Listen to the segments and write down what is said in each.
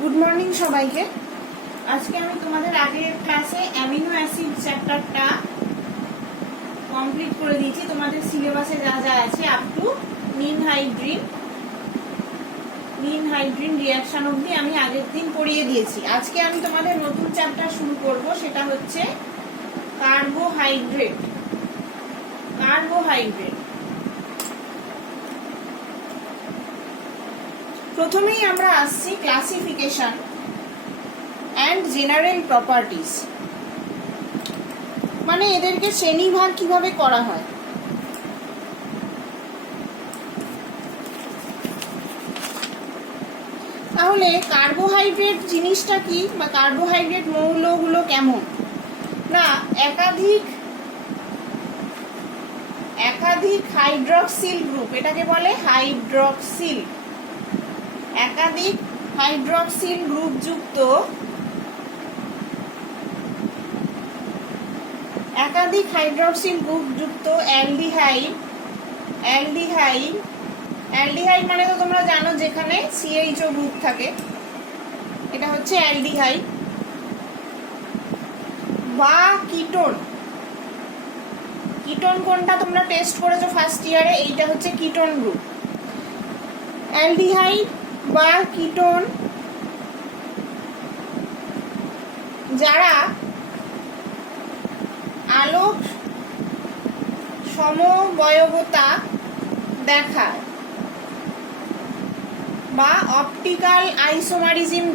Good morning সবাইকে। আজকে আমি তোমাদের আগের ক্লাসে অ্যামিনো অ্যাসিড চ্যাপ্টারটা কমপ্লিট করে দিয়েছি। তোমাদের সিলেবাসে যা যা আছে আপ টু নিন হাইড্রিন রিঅ্যাকশন অবধি আমি আগের দিন পড়িয়ে দিয়েছি। আজকে আমি তোমাদের নতুন চ্যাপ্টার শুরু করব, সেটা হচ্ছে কার্বোহাইড্রেট। প্রথমেই আমরা আসছি ক্লাসিফিকেশন অ্যান্ড জেনারেল প্রপার্টিজ, মানে এদেরকে শ্রেণীভাগ কিভাবে করা হয়। তাহলে কার্বোহাইড্রেট জিনিসটা কি, বা কার্বোহাইড্রেট মৌলগুলো কেমন না, একাধিক হাইড্রক্সিল গ্রুপ, এটাকে বলে হাইড্রক্সিল। একাধিক হাইড্রক্সিল গ্রুপ যুক্ত অ্যালডিহাইড মানে তো তোমরা জানো যেখানে CHO গ্রুপ থাকে, এটা হচ্ছে অ্যালডিহাইড। বা কিটোন কোনটা তোমরা টেস্ট করেছো ফার্স্ট ইয়ারে, এইটা হচ্ছে কিটোন গ্রুপ। অ্যালডিহাইড বা কিটোন যারা আলোক সমবয়বতা দেখায় বা অপটিক্যাল আইসোমারিজম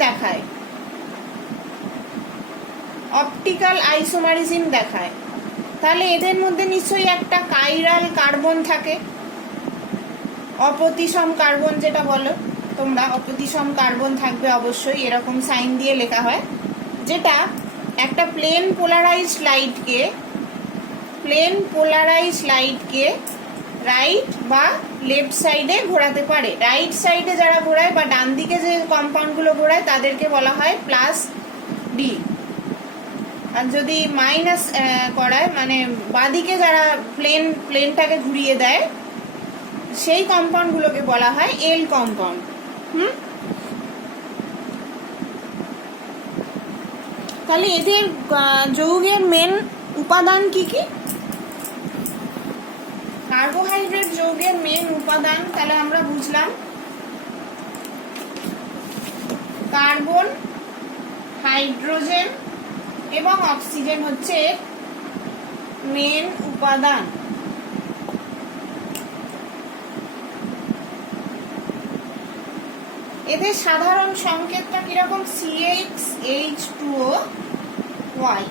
দেখায়, তাহলে এদের মধ্যে নিশ্চয়ই একটা কাইরাল কার্বন থাকে, অপ্রতিসম কার্বন যেটা বলো তোমরা, অপ্রতিসম কার্বন থাকবে অবশ্যই, এরকম সাইন দিয়ে লেখা হয়, যেটা একটা প্লেন পোলারাইজড লাইটকে রাইট বা লেফট সাইডে ঘোরাতে পারে। রাইট সাইডে যারা ঘোরায় বা ডান দিকে যে কম্পাউন্ডগুলো ঘোরায় তাদেরকে বলা হয় প্লাস ডি, আর যদি মাইনাস করায় মানে বাদিকে যারা প্লেনটাকে ঘুরিয়ে দেয় সেই কম্পাউন্ডগুলোকে বলা হয় এল কম্পাউন্ড। তাহলে এদের যৌগের মেন উপাদান কি কি? কার্বোহাইড্রেট যৌগের মেন উপাদান তাহলে আমরা বুঝলাম কার্বন, হাইড্রোজেন এবং অক্সিজেন হচ্ছে মেন উপাদান। এদের সাধারণ সংকেতটা কিরকম? CHH2OY,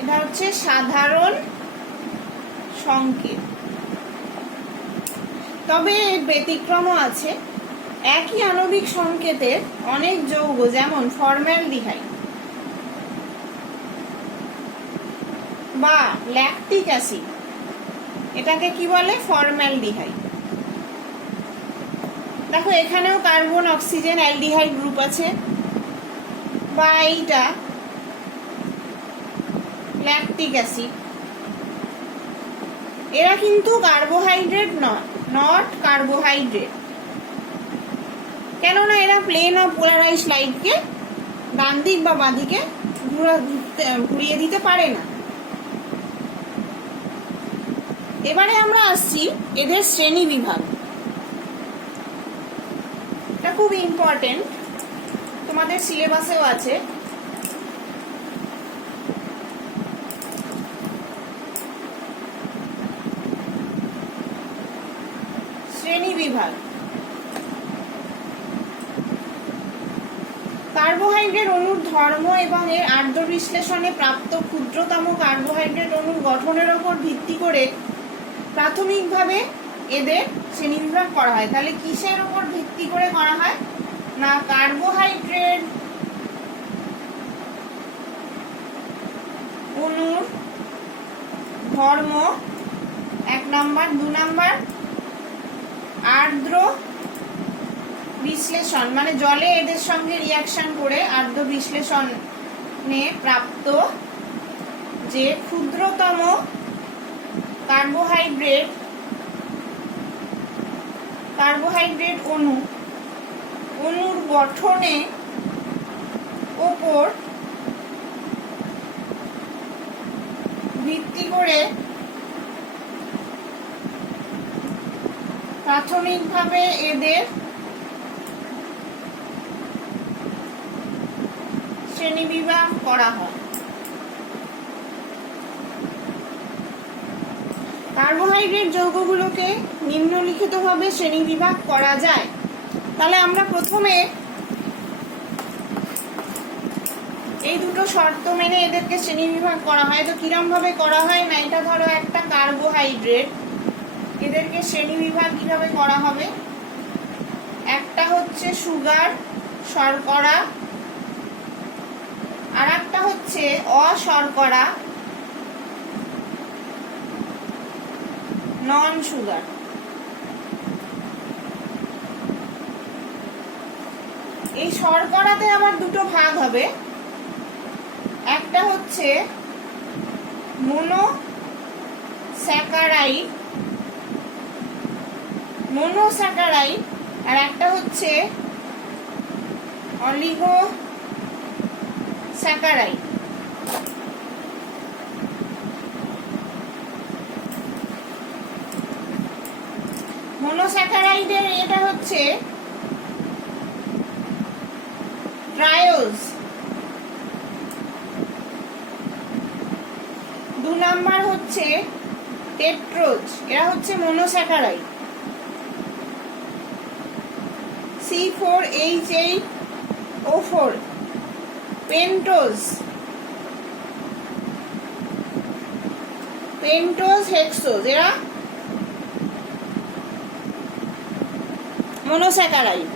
এটা হচ্ছে সাধারণ সংকেত। তবে ব্যতিক্রমও আছে। একই আণবিক সংকেতের অনেক যৌগ, যেমন ফর্মালডিহাইড বা ল্যাকটিক অ্যাসিড, এটাকে কি বলে? ফর্মালডিহাইড। দেখো এখানেও কার্বন, অক্সিজেন, অ্যালডিহাইড গ্রুপ আছে, বা এইটা ল্যাকটিক অ্যাসিড। এরা কিন্তু কার্বোহাইড্রেট নট কার্বোহাইড্রেট, কেননা এরা প্লেন অফ পোলারাইজড লাইটকে ডান দিক বা বাঁদিকে ঘুরিয়ে দিতে পারে না। এবারে আমরা আসছি এদের শ্রেণী বিভাগ। এটা খুব ইম্পর্টেন্ট, তোমাদের সিলেবাসেও আছে। শ্রেণী বিভাগ। কার্বোহাইড্রেট অণুর ধর্ম এবং এর আদ্য বিশ্লেষণে প্রাপ্ত ক্ষুদ্রতম কার্বোহাইড্রেট অণুর গঠনের ওপর ভিত্তি করে প্রাথমিকভাবে এদের শ্রেণীবিভাগ করা হয়। তাহলে কিসের ওপর ভিত্তি করে করা হয় না, কার্বোহাইড্রেট অণুর ধর্ম 1 নম্বর, 2 নম্বর আর্দ্র বিশ্লেষণ, মানে জলে এদের সঙ্গে রিঅ্যাকশন করে আর্দ্র বিশ্লেষণে প্রাপ্ত যে ক্ষুদ্রতম কার্বোহাইড্রেট অণুর গঠনে ওপর ভিত্তি করে প্রাথমিকভাবে এদের শ্রেণীবিভাগ করা হয়। কার্বোহাইড্রেট যৌগগুলোকে নিম্নলিখিতভাবে শ্রেণীবিভাগ করা যায়। তাহলে আমরা প্রথমে এই দুটো শর্ত মেনে এদেরকে শ্রেণীবিভাগ করা হয়। তো কিরম ভাবে করা হয় না, এটা ধরো একটা কার্বোহাইড্রেট, এদেরকে শ্রেণীবিভাগ কিভাবে করা হবে, একটা হচ্ছে সুগার শর্করা, আর একটা হচ্ছে অশর্করা নন সুগার। এই শর্করাতে আবার দুটো ভাগ হবে, একটা হচ্ছে মোনোস্যাকারাইড আর একটা হচ্ছে অলিগোস্যাকারাইড। মোনোস্যাকারাইডের এটা হচ্ছে ট্রায়োজ। 2 নাম্বার হচ্ছে টেট্রোজ, এরা হচ্ছে মোনোস্যাকারাইড। C4H8O4 পেন্টোজ হেক্সোজ, এরা মোনোস্যাকারাইড।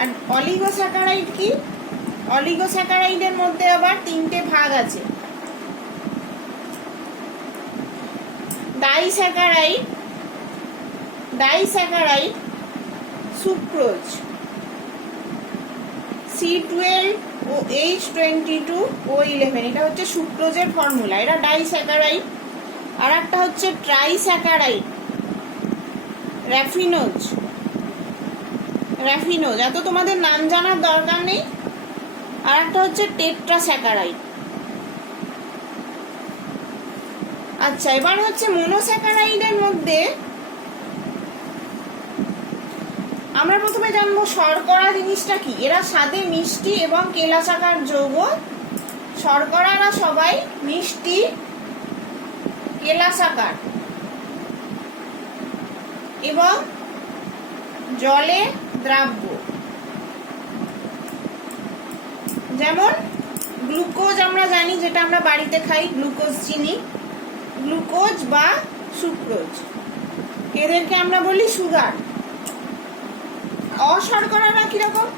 আর অলিগোস্যাকারাইড কি, অলিগোস্যাকারাইডের মধ্যে আবার 3টে ভাগ আছে, ডাইস্যাকারাইড, সুক্রোজ। C12H22O11 এটা হচ্ছে সুক্রোজের ফর্মুলা, এটা ডাইস্যাকারাইড। আর একটা হচ্ছে ট্রাইস্যাকারাইড, র্যাফিনোজ। এত তোমাদের নাম জানার দরকার নেই। আর একটা হচ্ছে টেট্রাস্যাকারাইড। আচ্ছা, এবার হচ্ছে মোনোস্যাকারাইডের মধ্যে আমরা প্রথমে জানবো শর্করা জিনিসটা কি। এরা স্বাদে মিষ্টি এবং কেলাসাকার যৌগ। শর্করারা সবাই মিষ্টি, কেলাসাকার এবং জলে দ্রাব্য। যেমন গ্লুকোজ আমরা জানি, যেটা আমরা বাড়িতে খাই, গ্লুকোজ চিনি, গ্লুকোজ বা সুক্রোজ, এদেরকে আমরা বলি সুগার। অশর্করারা কিরকম,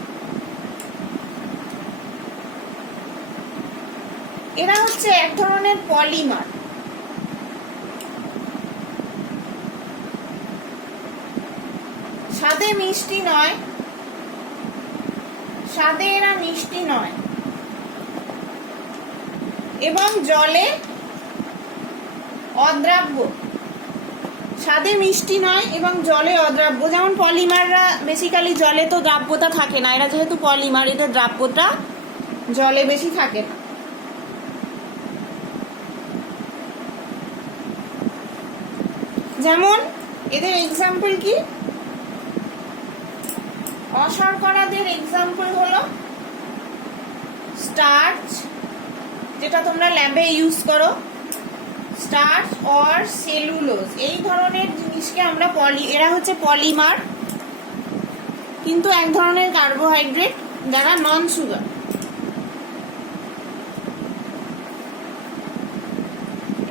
এরা হচ্ছে এক ধরনের পলিমার। স্বাদে এরা মিষ্টি নয় এবং জলে অদ্রাব্য। স্বাদে মিষ্টি নয় এবং জলে অদ্রাব্য। যেমন পলিমাররা বেসিক্যালি জলে তো দ্রাব্যতা থাকে না, এরা যেহেতু পলিমার, এদের দ্রাব্যতা জলে বেশি থাকে না। যেমন এদের এক্সাম্পল কি, অশর্করাদের এক্সাম্পল হলো স্টার্চ, যেটা তোমরা ল্যাবে ইউজ করো, স্টার্চ অর সেলুলোজ। এই ধরনের জিনিসকে আমরা এরা হচ্ছে পলিমার, কিন্তু এক ধরনের কার্বোহাইড্রেট যারা নন সুগার।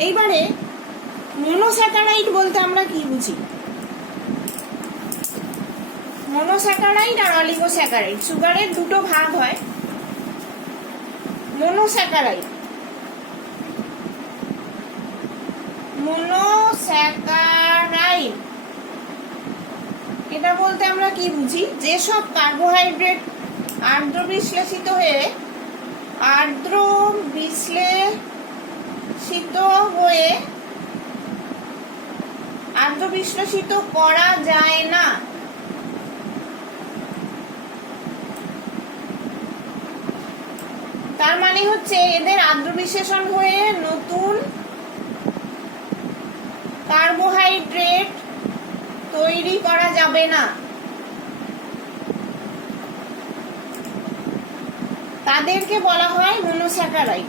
এইবারে মোনোস্যাকারাইড বলতে আমরা কি বুঝি। মোনোস্যাকারাইড আর অলিগোস্যাকারাইড, সুগারের দুটো ভাগ হয়। মোনোস্যাকারাইড এটা বলতে আমরা কি বুঝি, যেসব কার্বোহাইড্রেট আর্দ্র বিশ্লেষিত করা যায় না, তার মানে হচ্ছে এদের আদ্র বিশেষণ হয়ে নতুন কার্বোহাইড্রেট তৈরি করা যাবে না। তাদেরকে বলা হয় মনোস্যাকারাইড।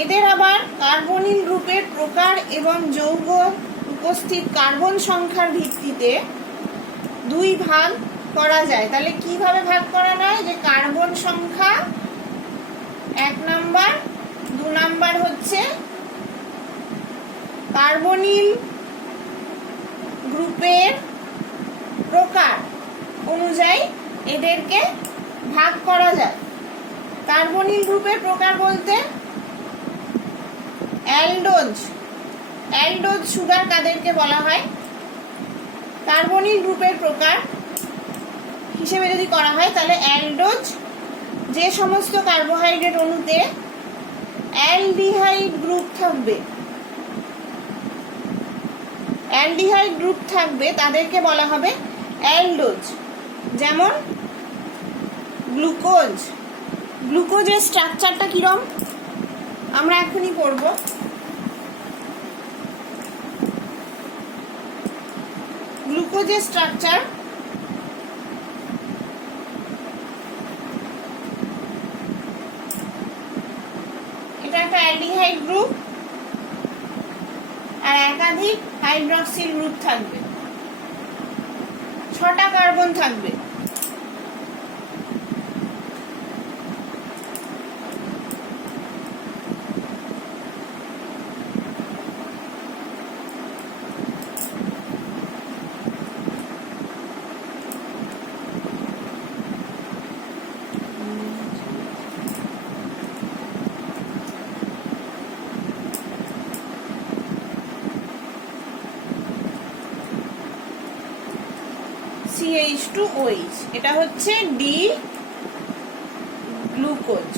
এদের আবার কার্বনিল গ্রুপের প্রকার এবং যৌগ উপস্থিত কার্বন সংখ্যার ভিত্তিতে দুই ভাগ করা যায়। তাহলে কিভাবে ভাগ করা যায়? যে কার্বন সংখ্যা 1 নাম্বার, 2 নাম্বার হচ্ছে কার্বনিল গ্রুপের প্রকার অনুযায়ী এদেরকে ভাগ করা যায়। কার্বনিল গ্রুপের প্রকার বলতে অ্যালডোজ, অ্যালডোজ সুগার কাদেরকে বলা হয়? কার্বনিল গ্রুপের প্রকার হিসেবে যদি করা হয় তাহলে অ্যালডোজ যে সমস্ত কার্বোহাইড্রেট অণুতে অ্যালডিহাইড গ্রুপ থাকবে, অ্যালডিহাইড গ্রুপ থাকবে তাদেরকে বলা হবে অ্যালডোজ। যেমন গ্লুকোজ, গ্লুকোজের স্ট্রাকচারটা কিরম আমরা এখনই পড়ব। গ্লুকোজের স্ট্রাকচার এটা একটা অ্যালডিহাইড গ্রুপ আর একাধিক হাইড্রক্সিল গ্রুপ থাকবে, 6টা কার্বন থাকবে। CH2OH, এটা হচ্ছে ডি গ্লুকোজ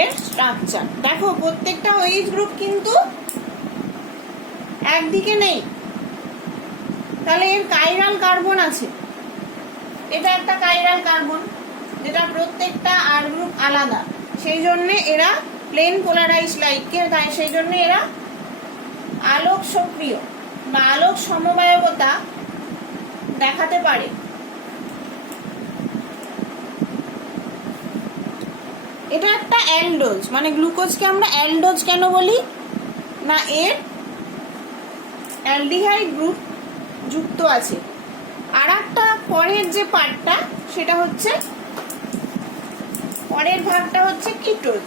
এর স্ট্রাকচার। দেখো প্রত্যেকটা OH গ্রুপ কিন্তু একদিকে নেই, তাহলে এর কাইরাল কার্বন আছে। এটা একটা কাইরাল কার্বন যেটা প্রত্যেকটা আর গ্রুপ আলাদা, সেই জন্য এরা প্লেন পোলারাইজ লাইটকে, তাই সেই জন্য এরা আলোক সক্রিয় বা আলোক সমবায়বতা দেখাতে পারে। এটা একটা অ্যালডোজ, মানে গ্লুকোজকে আমরা অ্যালডোজ কেন বলি না, এর অ্যালডিহাইড গ্রুপ যুক্ত আছে। আর একটা পরের যে পার্টটা সেটা হচ্ছে, পরের ভাগটা হচ্ছে কিটোজ।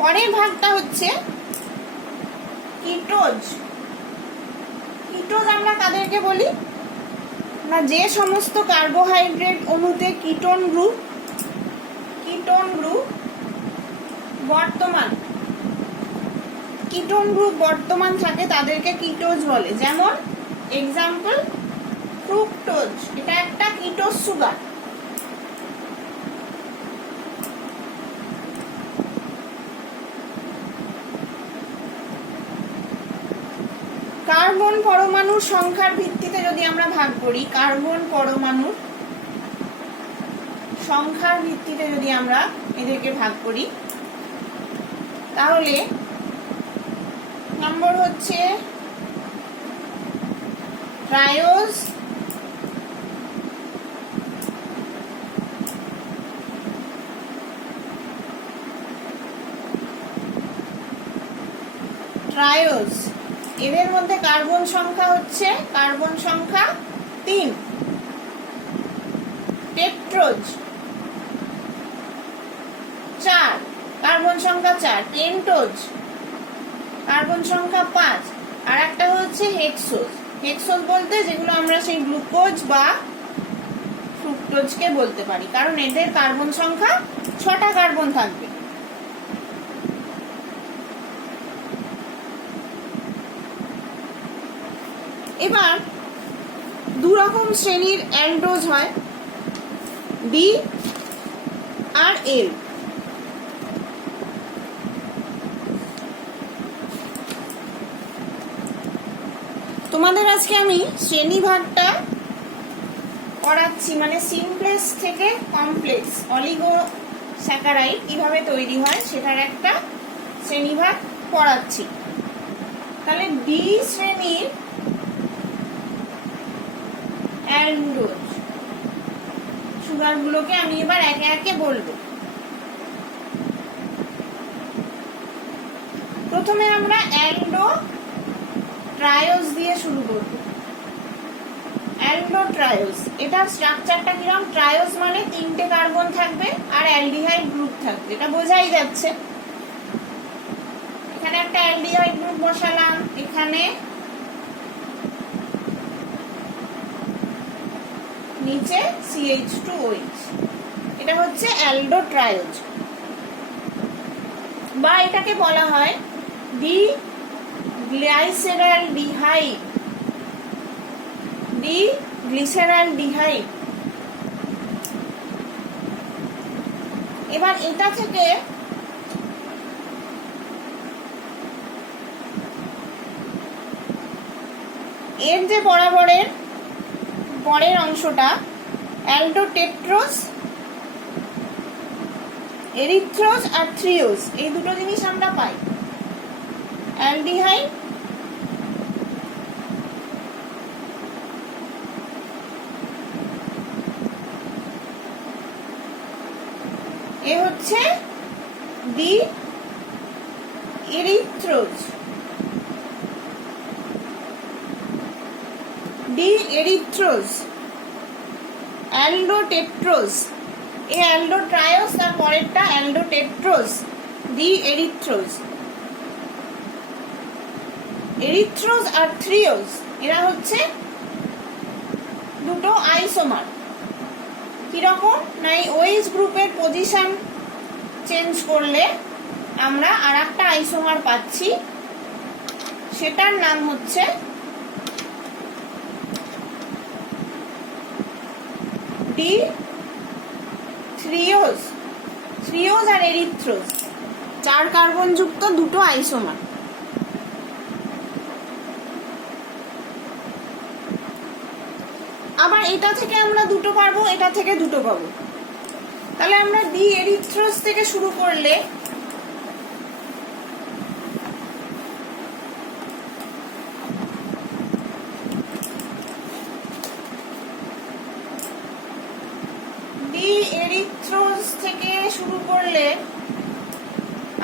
পরের ভাগটা হচ্ছে কিটোজ। কিটোজ আমরা কাদেরকে বলি না, যে সমস্ত কার্বোহাইড্রেট অণুতে কিটোন গ্রুপ বর্তমান থাকে তাদেরকে কিটোজ বলে। যেমন এক্সাম্পল ফ্রুক্টোজ, এটা একটা কিটোজ সুগার। কার্বন পরমাণুর সংখ্যার ভিত্তিতে যদি আমরা ভাগ করি, কার্বন পরমাণুর সংখ্যার ভিত্তিতে যদি আমরা এদেরকে ভাগ করি, তাহলে নম্বর হচ্ছে ট্রায়োজ, এদের মধ্যে কার্বন সংখ্যা হচ্ছে কার্বন সংখ্যা 3। টেট্রোজ 4, কার্বন সংখ্যা 4। পেন্টোজ কার্বন সংখ্যা 5। আর একটা হচ্ছে হেক্সোজ। হেক্সোজ বলতে যেগুলো আমরা সেই গ্লুকোজ বা ফ্রুক্টোজকে বলতে পারি, কারণ এদের কার্বন সংখ্যা 6টা কার্বন থাকবে। এবার দু রকম শ্রেণীর অ্যালডোজ হয়, ডি আর এল। তোমাদের আজকে আমি শ্রেণীভাগটা পড়াচ্ছি, মানে সিমপ্লেক্স থেকে কমপ্লেক্স অলিগোস্যাকারাইড কিভাবে তৈরি হয় সেটার একটা শ্রেণীভাগ পড়াচ্ছি। তাহলে বি শ্রেণীর অ্যালডোজ সুগারগুলোকে আমি এবার একে একে বলবো। প্রথমে আমরা অ্যালডো ট্রায়োজ দিয়ে শুরু করব। অ্যালডো ট্রায়োজ, এটার স্ট্রাকচারটা কিরকম? ট্রায়োজ মানে 3টে কার্বন থাকবে আর অ্যালডিহাইড গ্রুপ থাকবে, এটা বোঝাই যাচ্ছে। এখানে একটা অ্যালডিহাইড গ্রুপ বসালাম, এখানে নিচে CH2OH, এটা হচ্ছে অ্যালডো ট্রায়োজ, বা এটাকে বলা হয় ডি গ্লাইসেরালডিহাইড। ডি গ্লিসেরালডিহাইড। এবার এটা থেকে এর যে বরাবরের পরের অংশটা অ্যালডোটেট্রোজ, এরিথ্রোজ আর থ্রিওজ, এই দুটো জিনিস আমরা পাই। অ্যালডিহাইড এ হচ্ছে ডি এরিথ্রোজ, ডি এরিথ্রোজ, অ্যালডোটেট্রোজ, এই অ্যালডোট্রায়োজ, তার পরেরটা অ্যালডোটেট্রোজ, ডি এরিথ্রোজ। এরিথ্রোজ আর থ্রিওজ এরা হচ্ছে দুটো আইসোমার। কিরকম না, এই OH গ্রুপের পজিশন চেঞ্জ করলে আমরা আর একটা আইসোমার পাচ্ছি, সেটার নাম হচ্ছে ডি থ্রিওজ। থ্রিওজ আর এরিথ্রোজ 4 কার্বন যুক্ত দুটো আইসোমার। আবার এটা থেকে আমরা দুটো পাবো, এটা থেকে দুটো পাবো। তাহলে আমরা ডি এরিথ্রোজ থেকে শুরু করলে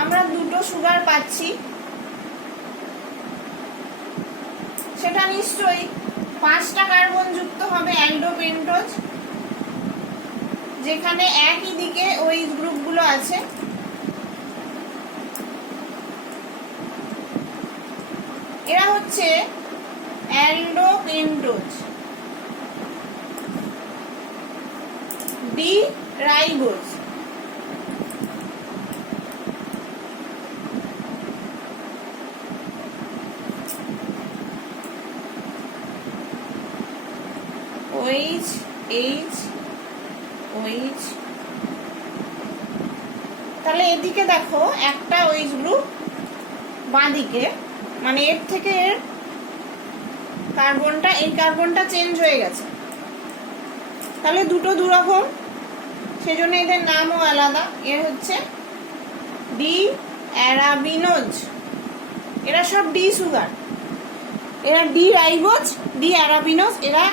আমরা দুটো সুগার পাচ্ছি, সেটা নিশ্চয়ই 5টা কার্বন যুক্ত হবে অ্যালডোপেন্টোজ, যেখানে একই দিকে ওই গ্রুপগুলো আছে। এরা হচ্ছে aldopentose. D ribose, OH H OH। তাহলে এদিকে দেখো একটা OH গ্রুপ বাঁদিকে, মানে এর থেকে এর কার্বনটা, এই কার্বনটা চেঞ্জ হয়ে গেছে। তাহলে দুটো দুরকম, সেজন্য এদের নামও আলাদা। এর হচ্ছে ডি অ্যারাবিনোজ, এরা সব ডি সুগার। এরা ডি রাইবোজ, ডি অ্যারাবিনোজ, এরা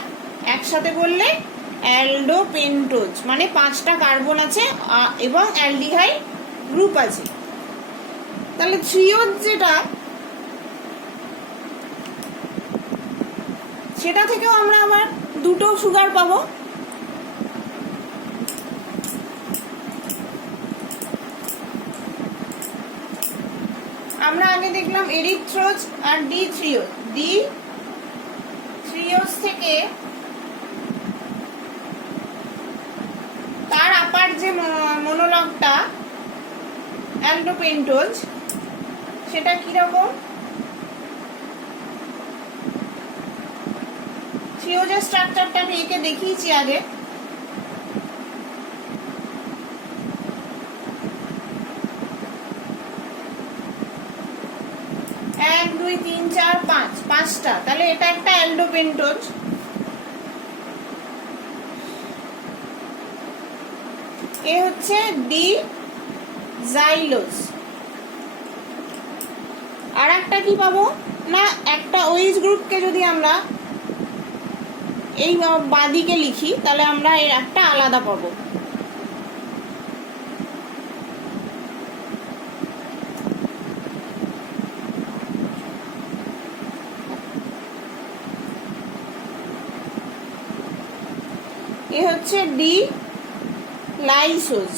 একসাথে বললে অ্যালডোপেন্টোজ, মানে 5টা কার্বন আছে এবং অ্যালডিহাইড গ্রুপ আছে। তাহলে থ্রিওজ যেটা, সেটা থেকেও আমরা আবার দুটো সুগার পাবো। আমরা আগে দেখলাম এরিথ্রোজ আর ডি থ্রিওজ। ডি থ্রিওজ থেকে তার আপার যে মনোলগটা অ্যালডোপেন্টোজ, সেটা কিরকম? থ্রিওজের স্ট্রাকচারটা আমি একে দেখিয়েছি আগে। 1 2 3 4 5, 5টা। তাহলে এটা একটা অ্যালডোপেন্টোজ। এ হচ্ছে ডি জাইলোজ। আর একটা কি পাবো না, একটা ওইচ গ্রুপকে যদি আমরা এই বাদিকে লিখি তাহলে আমরা এর একটা আলাদা পাবো। এ হচ্ছে ডি লাইসোজ।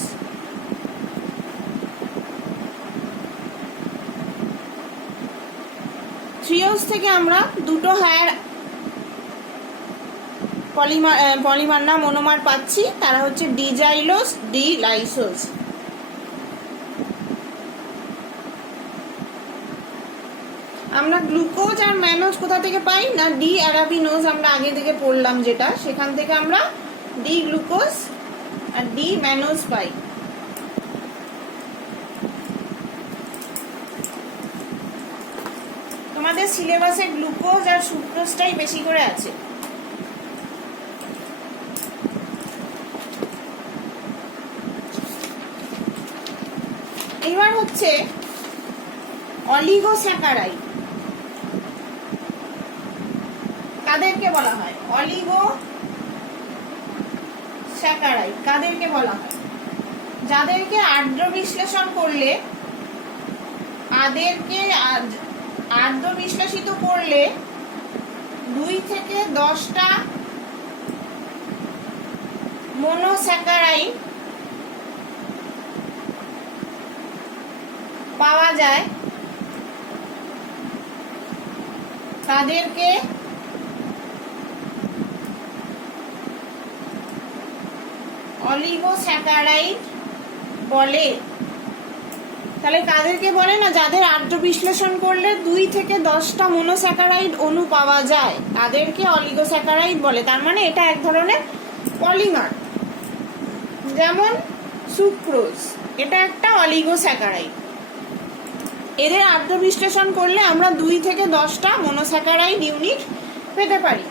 থ্রিওজ থেকে আমরা দুটো হায়ার পলিমার না মনোমার পাচ্ছি, তারা হচ্ছে ডিজাইলোজ, ডি লাইসোজ। আমরা গ্লুকোজ আর ম্যানোজ কোথা থেকে পাই না, ডি অ্যারাবিনোজ আমরা আগে থেকে পড়লাম যেটা, সেখান থেকে আমরা ডি গ্লুকোজ আর ডি ম্যানোজ পাই। তোমাদের সিলেবাসে গ্লুকোজ আর সুক্রোজটাই বেশি করে আছে। এবার হচ্ছে অলিগোস্যাকারাইড। কাদেরকে বলা হয় অলিগোস্যাকারাইড? কাদেরকে বলা হয়? যাদেরকে আর্দ্র বিশ্লেষণ করলে, আর্দ্র বিশ্লেষিত করলে 2 থেকে 10টা মনোস্যাকারাইড পাওয়া যায়, তাদেরকে অলিগোস্যাকারাইড বলে। তাহলে কাদেরকে বলে না, যাদের আর্দ্র বিশ্লেষণ করলে 2 থেকে 10টা মনোস্যাকারাইড অণু পাওয়া যায় তাদেরকে অলিগোস্যাকারাইড বলে। তার মানে এটা এক ধরনের পলিমার। যেমন সুক্রোজ, এটা একটা অলিগোস্যাকারাইড। এদের আর্দ্র বিশ্লেষণ করলে আমরা 2 থেকে 10টা মনোস্যাকারাইড ইউনিট পেতে পারি।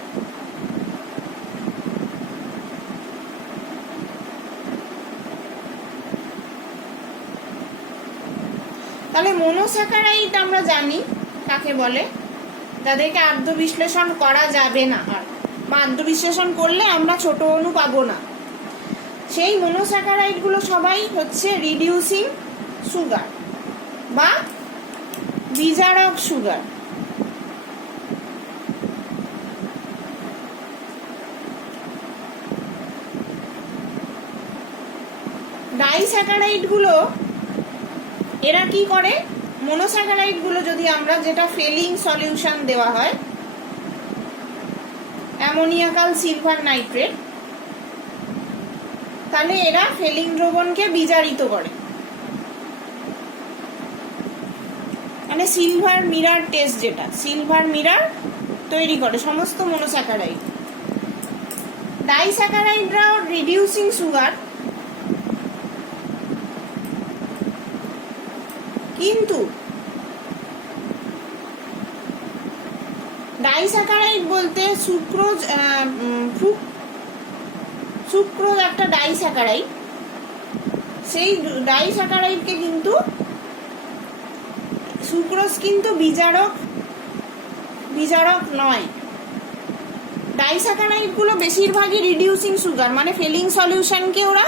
তাহলে মনোস্যাকারাইড আমরা জানি কাকে বলে, যাদেরকে আর্দ্র বিশ্লেষণ করা যাবে না, আর বা আর্দ্র বিশ্লেষণ করলে আমরা ছোট অণু পাবো না। সেই মনোস্যাকারাইড গুলো সবাই হচ্ছে রিডিউসিং সুগার বা বিজারক সুগার। ডাইস্যাকারাইড গুলো এরা কি করে, মনোস্যাকারাইড গুলো যদি আমরা, যেটা ফেলিং সলিউশন দেওয়া হয়, অ্যামোনিয়াকাল সিলভার নাইট্রেট, তাহলে এরা ফেলিং দ্রবণকে বিজারিত করে, মানে সিলভার মিরার টেস্ট, যেটা সিলভার মিরার তৈরি করে সমস্ত মনোস্যাকারাইড। ডাইস্যাকারাইডরাও রিডিউসিং সুগার, কিন্তু ডাইস্যাকারাইড বলতে সুক্রোজ একটা ডাইস্যাকারাইড, সেই ডাইস্যাকারাইডকে কিন্তু সুক্রোজ কিন্তু বিজারক নয়। ডাইস্যাকারাইড গুলো বেশিরভাগই রিডিউসিং সুগার, মানে ফেলিং সলিউশনকে ওরা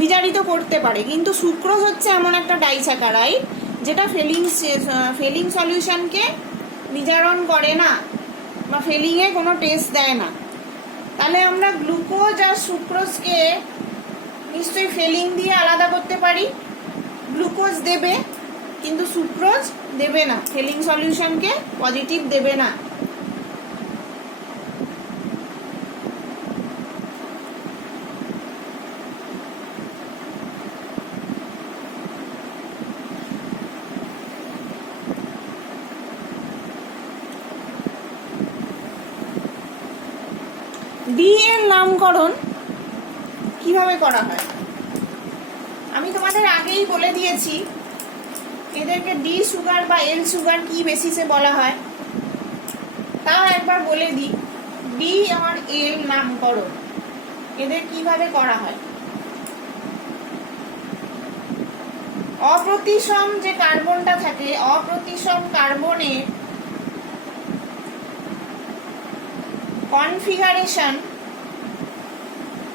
বিজারিত করতে পারে, কিন্তু সুক্রোজ হচ্ছে এমন একটা ডাইস্যাকারাইড যেটা ফেলিং সলিউশনকে বিজারণ করে না বা ফেলিংয়ে কোনো টেস্ট দেয় না। তাহলে আমরা গ্লুকোজ আর সুক্রোজকে নিশ্চয়ই ফেলিং দিয়ে আলাদা করতে পারি। গ্লুকোজ দেবে কিন্তু সুক্রোজ দেবে না, ফেলিং সলিউশনকে পজিটিভ দেবে না। ডি এর নামকরণ কিভাবে করা হয় আমি তোমাদের আগেই বলে দিয়েছি। এদেরকে ডি সুগার বা এল সুগার কি বেসিসে বলা হয় তাও একবার বলে দিই। ডি আর এল নামকরণ এদের কিভাবে করা হয়। অপ্রতিসম যে কার্বনটা থাকে, অপ্রতিসম কার্বনের কনফিগারেশন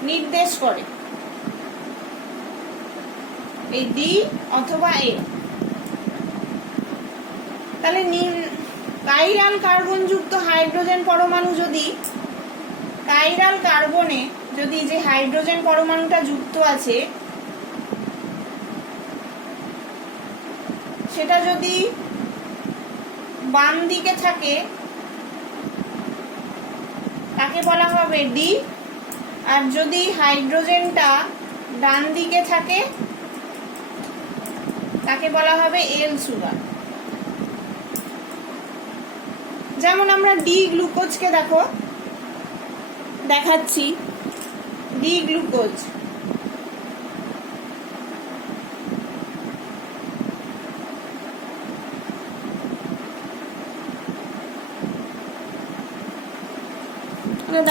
নির্দেশ করে এই ডি অথবা এ। তাহলে কাইরাল কার্বন যুক্ত হাইড্রোজেন পরমাণু যদি, কাইরাল কার্বনে যদি যে হাইড্রোজেন পরমাণুটা যুক্ত আছে সেটা যদি বাম দিকে থাকে তাকে বলা হবে ডি, আর যদি হাইড্রোজেনটা ডান দিকে থাকে তাকে বলা হবে এল সুগার। যেমন আমরা ডি গ্লুকোজকে দেখো দেখাচ্ছি, ডি গ্লুকোজ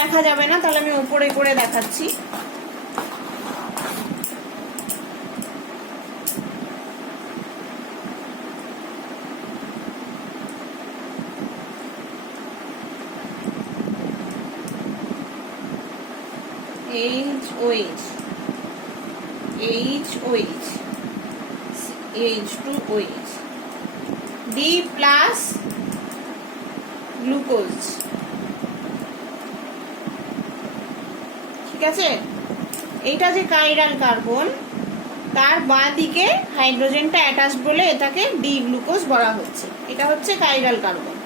দেখা যাবে না, তাহলে আমি উপরে করে দেখাচ্ছি। HOH HOH H2OH D plus glucose, ঠিক আছে। এইটা যে কাইরাল কার্বন, তার বাঁ দিকে হাইড্রোজেনটা অ্যাটাচ বলে এটাকে ডি গ্লুকোজ বলা হচ্ছে। এটা হচ্ছে কাইরাল কার্বন।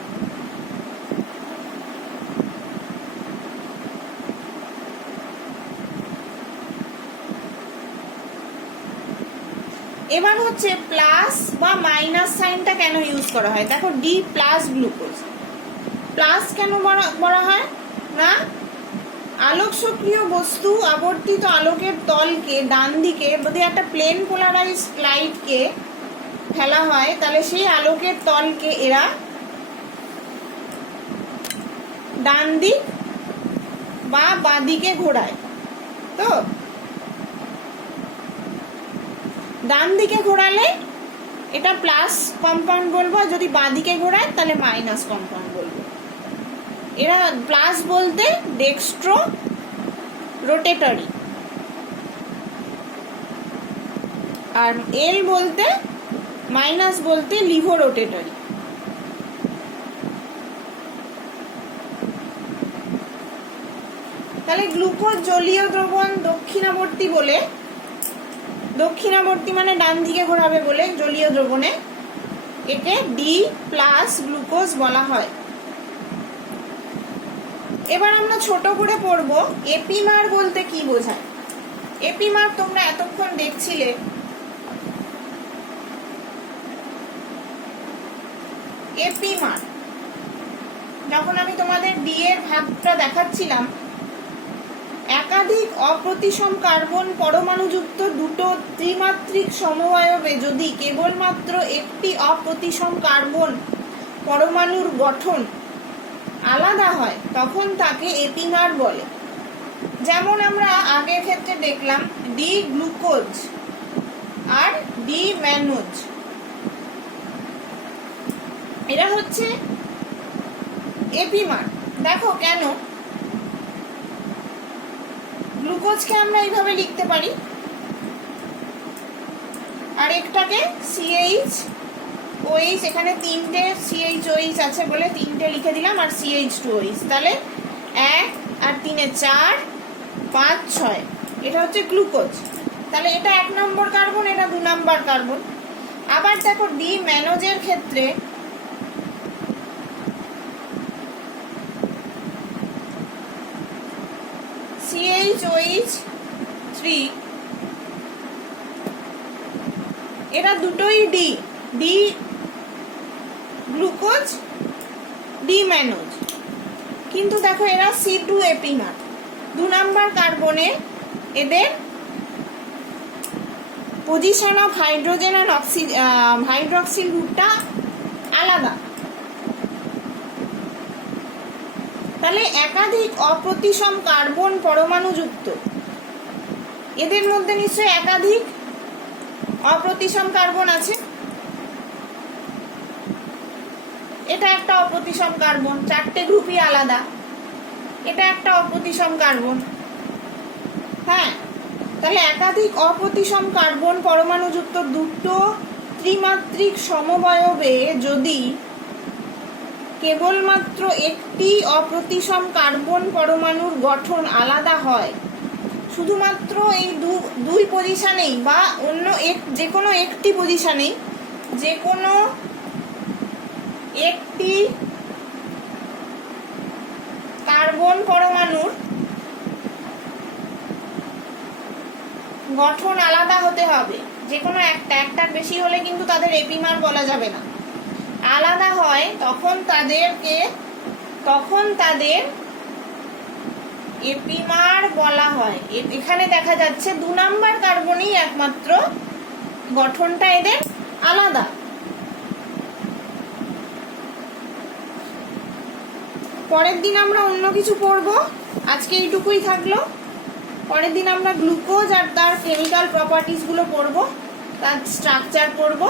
এবার হচ্ছে প্লাস বা মাইনাস সাইনটা কেন ইউজ করা হয়। দেখো ডি প্লাস গ্লুকোজ, প্লাস কেন বলা হয় না, আলোক সক্রিয় বস্তু আবর্তিত আলোকের তলকে ডান দিকে যদি একটা প্লেন পোলারাইজড লাইটকে ফেলা হয় তাহলে সেই আলোকের তলকে এরা ডান দিক বা বাঁ দিকে ঘোরায়। তো ডান দিকে ঘোরালে এটা প্লাস কম্পাউন্ড বলবো, আর যদি বাঁ দিকে ঘোরায় তাহলে মাইনাস কম্পাউন্ড বলবো। এরা প্লাস বলতে ডেক্সট্রো রোটেটরি, আর এল বলতে মাইনাস বলতে লিভো রোটেটরি। তাহলে গ্লুকোজ জলীয় দ্রবণ দক্ষিণাবর্তী বলে, দক্ষিণাবর্তী মানে ডান দিকে ঘোরাবে বলে জলীয় দ্রবণে একে ডি প্লাস গ্লুকোজ বলা হয়। এবার আমরা ছোট করে পড়ব এপিমার বলতে কি বোঝায়। এপিমার তোমরা এতক্ষণ দেখছিলে, এপিমার যখন আমি তোমাদের ডি এর ভাগটা দেখাচ্ছিলাম, একাধিক অপ্রতিসম কার্বন পরমাণুযুক্ত দুটো ত্রিমাত্রিক সমবায়বে যদি কেবলমাত্র একটি অপ্রতিসম কার্বন পরমাণুর গঠন আলাদা হয় তখন তাকে এপিমার বলে। যেমন আমরা আগের ক্ষেত্রে দেখলাম ডি গ্লুকোজ আর ডি ম্যানোজ, এরা হচ্ছে এপিমার। দেখো কেন, গ্লুকোজকে আমরা এইভাবে লিখতে পারি, আর একটাকে CH-OH, এখানে তিনটে CH-OH আছে বলে তিনটে লিখে দিলাম, আর CH2OH, তাহলে 1 আর 3 4 5 6, এটা হচ্ছে গ্লুকোজ। তাহলে এটা 1 নম্বর কার্বন, এটা 2 নম্বর কার্বন। আবার দেখো ডি ম্যানোজের ক্ষেত্রে CH-OH 3, এরা দুটোই D, D glucose D mannose, কিন্তু দেখো এরা C2 এপিমার। 2 নম্বর কার্বনে এদের পজিশন অফ হাইড্রোজেন আর হাইড্রক্সিল গ্রুপটা আলাদা। তাহলে একাধিক অপ্রতিসম কার্বন পরমাণু যুক্ত, এদের মধ্যে নিশ্চয়ই একাধিক অপ্রতিসম কার্বন আছে, এটা একটা অপ্রতিসম কার্বন, চারটে গ্রুপই আলাদা, এটা একটা অপ্রতিসম কার্বন। হ্যাঁ, তাহলে একাধিক অপ্রতিসম কার্বন পরমাণুযুক্ত দুটো ত্রিমাত্রিক সমবয়বে যদি কেবলমাত্র একটি অপ্রতিসম কার্বন পরমাণুর গঠন আলাদা হয়, শুধুমাত্র এই দুই পজিশনেই বা অন্য যে কোনো একটি পজিশনেই, যে কোনো একটি কার্বন পরমাণুর গঠন আলাদা হতে হবে, যে কোনো একটার বেশি হলে কিন্তু তাদের এপিমার বলা যাবে না, আলাদা হয় তখন তাদের এপিমার বলা হয়। এখানে দেখা যাচ্ছে 2 নাম্বার কার্বনই একমাত্র গঠনটা এদের আলাদা। পরের দিন আমরা অন্য কিছু পড়বো, আজকে এইটুকুই থাকলো। পরের দিন আমরা গ্লুকোজ আর তার কেমিক্যাল প্রপার্টিস গুলো পড়বো, তার স্ট্রাকচার পড়বো।